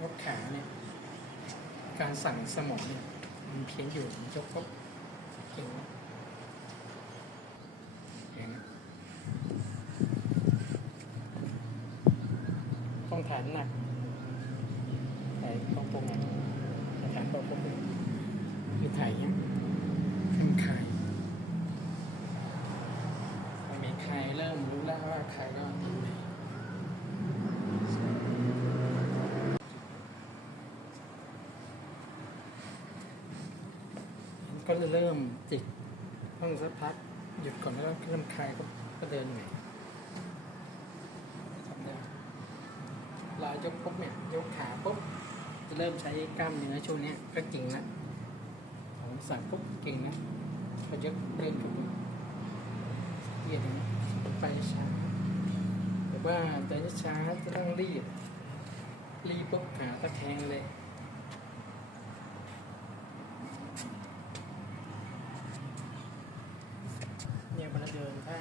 ยกขาเนี่ย การสั่งสมองเนี่ยมันเพี้ยนอยู่ยกปุ๊บเก่งนเก่งนต้องฐานหนักแต่ต้องปรุงอะแต่ฐานเบาปุ๊บคือถ่ายเนี้ยให้มันคลายพอมีใครเริ่มรู้แล้วว่าใครก็ดีเลย ก็จะเริ่มจิกต้องสักพักหยุดก่อนแล้วก็เริ่มคลายก็ก็เดินใหม่ทำได้เรายกปุ๊บเนี่ยยกขาปุ๊บจะเริ่มใช้กล้ามเนื้อช่วงนี้ก็จริงนะของสั่งปุ๊บเก่งนะพอยกเดินกับเยียดนี้ไปช้าแต่ว่าแต่ช้าจะต้องรีบรีบปุ๊บขาตะแคงเลย เนี่ยเวลาเดินถ้า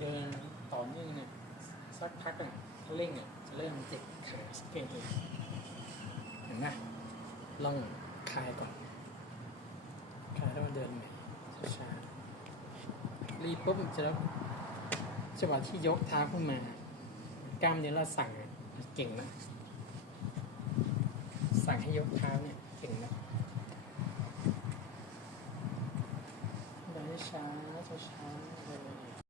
เดินต่อเนื่องเนี่ยสักพักอะถ้าเร่งอะจะเริ่มเจ็บขาสเกตเลยเห็นไหมลองคลายก่อนคลายแล้วมาเดินใหม่ช้ารีปุ๊บจะแล้วจังหวะที่ยกเท้าขึ้นมากล้ามเนื้อเราสั่งเก่งนะสั่งให้ยกเท้าเนี่ยเก่งนะ touch time.